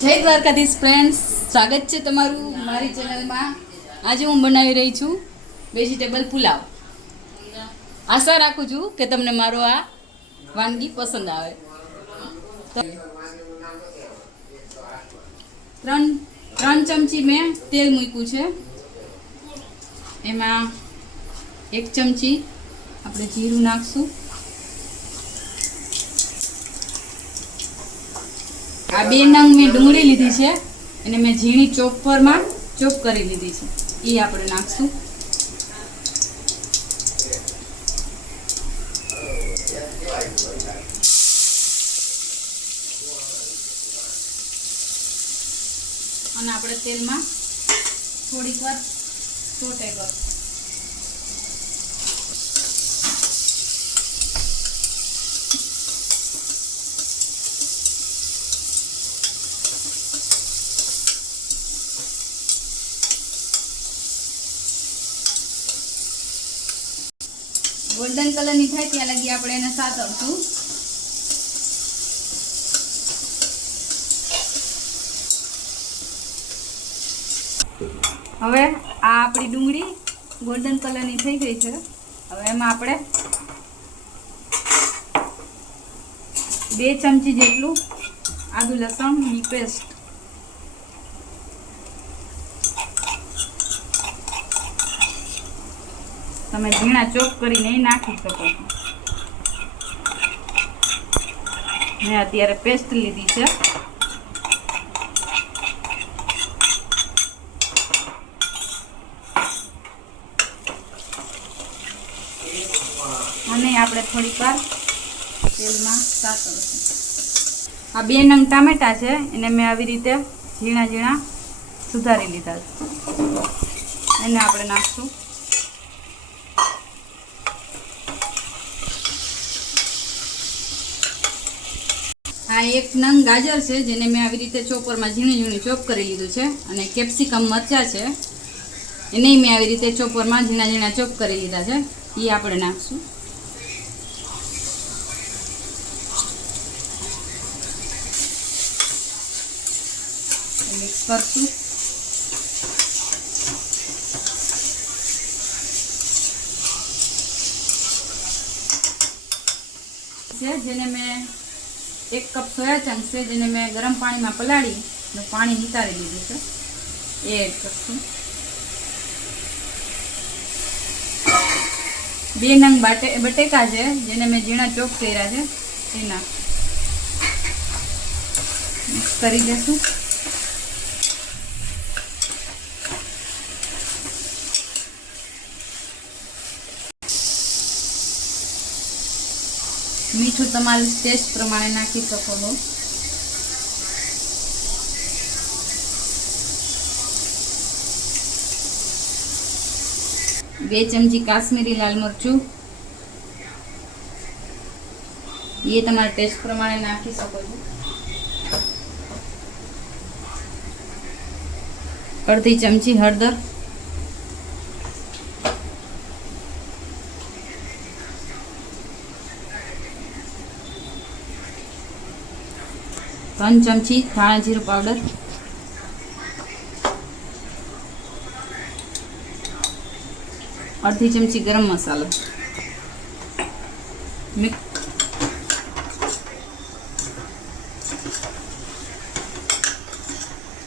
જય દ્વારકાધીશ ફ્રેન્ડ્સ, સ્વાગત છે તમારું મારી ચેનલમાં। આજે હું બનાવી રહી છું વેજીટેબલ પુલાવ। આશા રાખું છું કે તમને મારો આ વાનગી પસંદ આવે। ત્રણ ચમચી મેં તેલ મૂક્યું છે। એમાં 1 ચમચી આપણે જીરું નાખશું। આ 2 નંગ મેં ડુંગળી લીધી છે અને મેં ઝીણી ચોપરમાં ચોપ કરી લીધી છે, એ આપણે નાખશું। અને આપણે તેલમાં થોડીક વાર સોટે કરશું। ગોલ્ડન કલરની થાય ત્યાં લગી આપણે એને સાતળશું। હવે આ આપણી ડુંગળી ગોલ્ડન કલરની થઈ ગઈ છે। હવે એમાં આપણે 2 ચમચી જેટલું આદુ લસણની પેસ્ટ, તમે ઝીણા ચોપ કરીને નાખી શકો છો। મેં અત્યારે પેસ્ટ લીધી છે। અને આપણે થોડીક વાર તેલમાં સાતળશું। આ 2 નંગ ટામેટા છે, એને મેં આવી રીતે ઝીણા ઝીણા સુધારી લીધા છે, એને આપણે નાખશું। આ 1 નંગ ગાજર છે, જેને મેં આવી રીતે ચોપરમાં ઝીણી ઝીણી ચોપ કરી લીધું છે। અને કેપ્સિકમ મરચાં છે, એને મેં આવી રીતે ચોપરમાં ઝીણા ઝીણા ચોપ કરી લીધા છે, એ આપણે નાખશું। મિક્સ કરશું। જેને મેં 1 કપ સોયા ચંક્સ છે, જેને મેં ગરમ પાણીમાં પલાળી પાણી નિતારી લીધું છે, એ એડ કરશું। 2 નંગ બટેકા છે, જેને મેં ઝીણા ચોપ કર્યા છે, એ નાખશું। મિક્સ કરી દેશું। મીઠું તમારી ટેસ્ટ પ્રમાણે નાખી શકો છો। 2 ચમચી કાશ્મીરી લાલ મરચું, એ તમારા ટેસ્ટ પ્રમાણે નાખી શકો છો। અડધી ચમચી હળદર, 3 ચમચી ધાણા જીરું પાવડર, 1/2 ચમચી ગરમ મસાલો,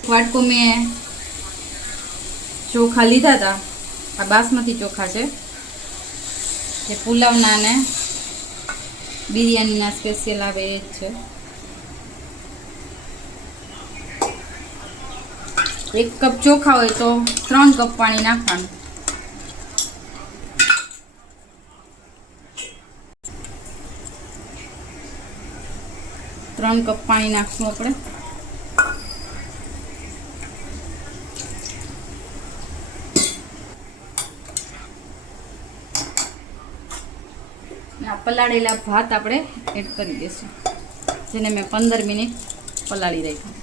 વાટકો મેં ચોખા લીધા હતા। આ બાસમતી ચોખા છે, જે પુલાવના ને બિરયાનીના સ્પેશિયલ આવે એ જ છે। 1 કપ ચોખા હોય તો 3 કપ પાણી નાખવાનું। ત્રણ કપ પાણી નાખશું આપણે। આ પલાળેલા ભાત આપણે એડ કરી દઈશું, જેને મેં 15 મિનિટ પલાળી રાખ્યા।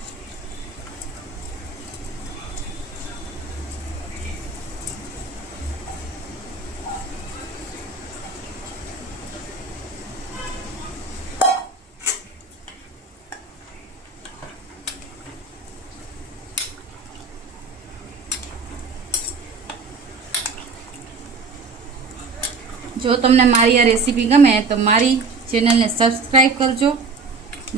જો તમને મારી આ રેસીપી ગમે તો મારી ચેનલને સબસ્ક્રાઈબ કરજો,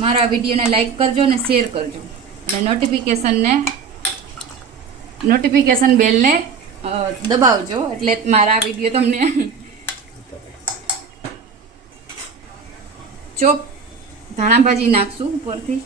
મારા વિડીયોને લાઈક કરજો અને શેર કરજો અને નોટિફિકેશન બેલને દબાવજો એટલે મારા વિડીયો તમને ચોપ ધાણા ભાજી નાખશું ઉપરથી.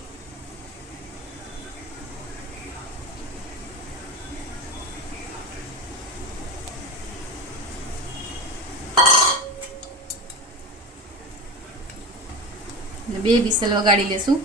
બે વિસલ વગાડી લેશું.